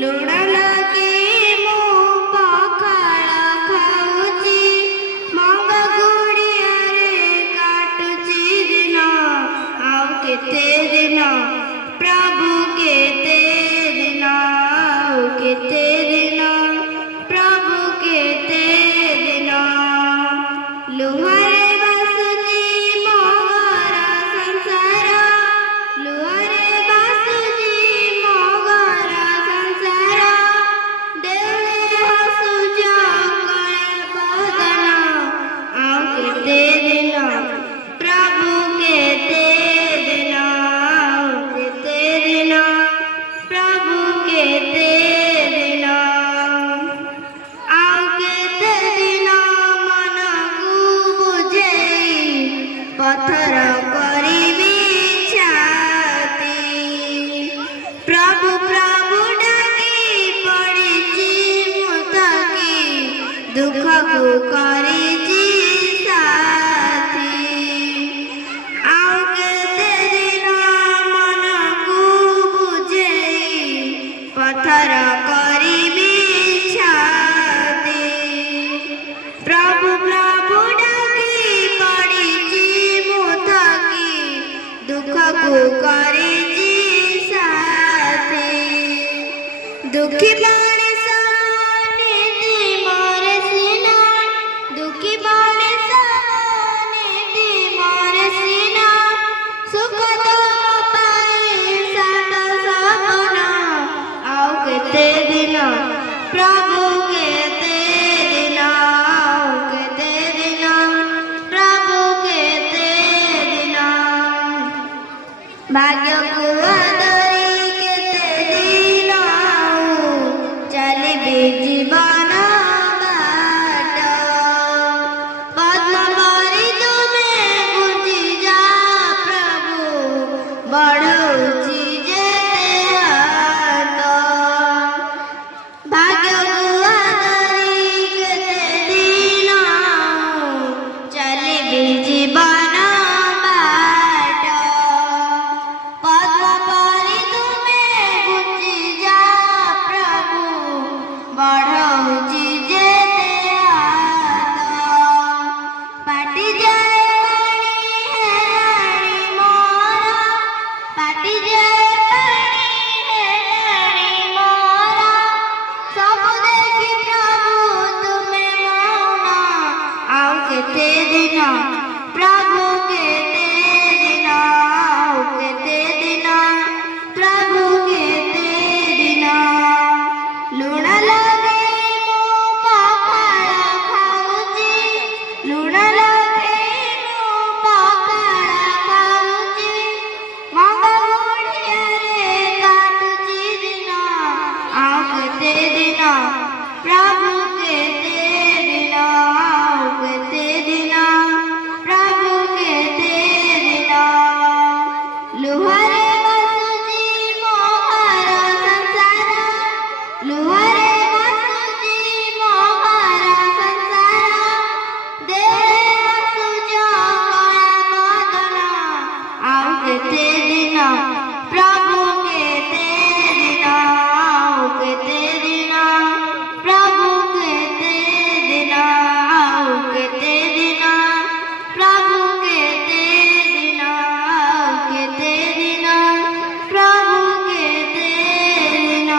ଲୁଣ ଲଗେ ମୁଁ ପଖାଳ ଖାଉଛି, ମଙ୍ଗ ଗୁଡ଼ିଆରେ କାଟୁଛି ଦିନ। ଆଉ କେତେ ଦିନ ପ୍ରଭୁ, କେତେ ଦିନ, ଆଉ କେତେ ଦିନ ପ୍ରଭୁ, କେତେ ଦିନ। ଲୁହରେ ବାସୁଛି ମୋ ଘର ସଂସାର, ଲୁହରେ ବାସୁଛି ମୋ ଘର ସଂସାର। ଦେହରେ ହସୁଛ କଳା ବଦନ, ଆଉ କେତେ ଦିନ ପ୍ରଭୁ, କେତେ ଦିନ, ଆଉ କେତେ ଦିନ ପ୍ରଭୁ, କେତେ ଦିନ। ଆଉ କେତେ ଦିନ ମନକୁ ବୁଝେଇ ପଥର କରିବି ଛାତି। ପ୍ରଭୁ ପ୍ରଭୁ ଡାକି ପଡ଼ିଛି ମୁଁ ଥକି, ଦୁଃଖକୁ କରିଛି ସାଥୀ। ଆଉ କେତେ ଦିନ ମନକୁ ବୁଝେଇ ପଥର କରିବି ଛାତି। ପ୍ରଭୁ ପ୍ରଭୁ ଡାକି ପଡ଼ିଛି ମୁଁ ଥକି, ଦୁଃଖକୁ କରିଛି ସାଥୀ। ଦୁଃଖୀ ମଣିଷ ନିତି ମୋରେ ସିନା, ଦୁଃଖୀ ମଣିଷ ନିତି ମୋରେ ସିନା। ସୁଖ ତମ ପାଇଁ ସାତ ସପନ, ଆଉ କେତେ ଦିନ ପ୍ରଭୁ, କେତେ ଦିନ, ଆଉ କେତେ ଦିନ ପ୍ରଭୁ, କେତେ ଦିନ। ଭାଗ୍ୟକୁ ଆଦରି କେତେ ଦିନ ଆଉ ଚାଲିବି ଜୀବନ ବାଟ। ପଦ୍ମ ପରି ତୁମେ ଘୁଞ୍ଚି ଯା ପ୍ରଭୁ, ବଢ଼ଉଛି ଯେତେ ହାତ। ଭାଗ୍ୟକୁ ଆଦରି କେତେ ଦିନ ଆଉ ଚାଲିବି ଜୀବନ ବାଟ। ପଦ୍ମ ପରି ତୁମେ ଘୁଞ୍ଚି ଯା ପ୍ରଭୁ, ବଢ଼ଉଛି ଯେତେ ହାତ। ପାଟିଯାଏ ପାଣି ହେଲାଣି ମୋର, ପାଟିଯାଏ ପାଣି ହେଲାଣି ମୋର। ସବୁ ଦେଖି ପ୍ରଭୁ ତୁମେ ମୌନ, ଆଉ କେତେ ଦିନ ପ୍ରଭୁ, କେତେ ଦିନ, ଆଉ କେତେ ଦିନ ପ୍ରଭୁ, କେତେ ଦିନ। ଲୁଣ ଲଗେଇ ମୁଁ ପଖାଳ ଖାଉଛି, ଲୁଣ ଲଗେଇ ମୁଁ ପଖାଳ ଖାଉଛି, ମଙ୍ଗ ଗୁଡ଼ିଆରେ କାଟୁଛି ଦିନ। ଆଉ କେତେ ଦିନ ପ୍ରଭୁ, କେତେ ଦିନ, ଆଉ କେତେ ଦିନ ପ୍ରଭୁ, କେତେ ଦିନ। ଲୁହରେ ବାସୁଛି ମୋ ଘର ସଂସାର, ଲୁହରେ ବାସୁଛି ମୋ ଘର ସଂସାର। ଦେହରେ ହସୁଛ କଳା ବଦନ, ଆଉ କେତେ ଦିନ ପ୍ରଭୁ, କେତେ ଦିନ, ଆଉ କେତେ ଦିନ ପ୍ରଭୁ, କେତେ ଦିନ, ଆଉ କେତେ ଦିନ ପ୍ରଭୁ, କେତେ ଦିନ, ଆଉ କେତେ ଦିନ ପ୍ରଭୁ, କେତେ ଦିନ।